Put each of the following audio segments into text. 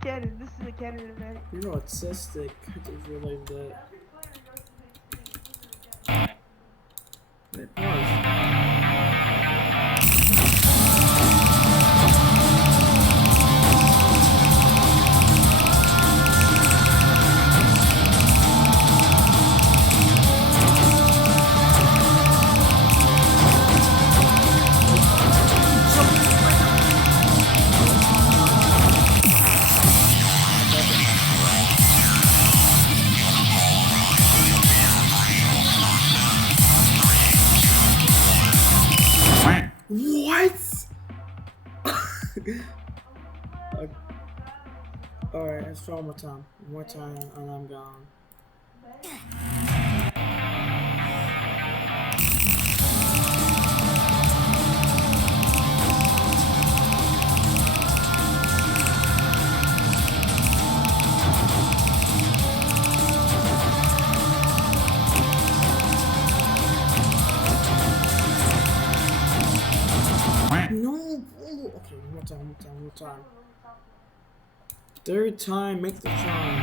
canon. This is a canon event. You're autistic. I just realized that. Wait, pause. What? Alright, let's try one more time. One more time, and I'm gone. No! Okay, one more time, one more time. Third time, make the charm.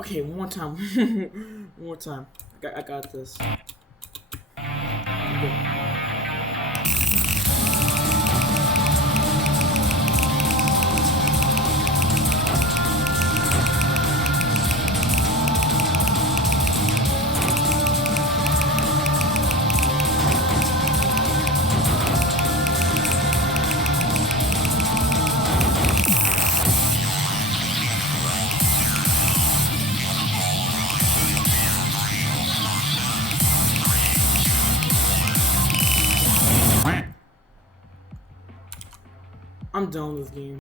Okay, one more time. One more time. I got this. Okay. I'm done with this game.